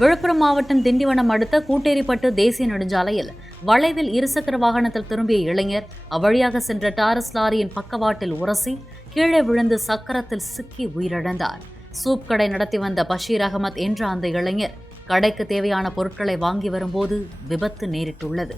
விழுப்புரம் மாவட்டம் திண்டிவனம் அடுத்த கூட்டேரிப்பட்டு தேசிய நெடுஞ்சாலையில் வளைவில் இருசக்கர வாகனத்தில் திரும்பிய இளைஞர் அவ்வழியாக சென்ற டாரஸ் லாரியின் பக்கவாட்டில் உரசி கீழே விழுந்து சக்கரத்தில் சிக்கி உயிரிழந்தார். சூப் கடை நடத்தி வந்த பஷீர் அகமது என்ற அந்த இளைஞர் கடைக்கு தேவையான பொருட்களை வாங்கி வரும்போது விபத்து நேரிட்டுள்ளது.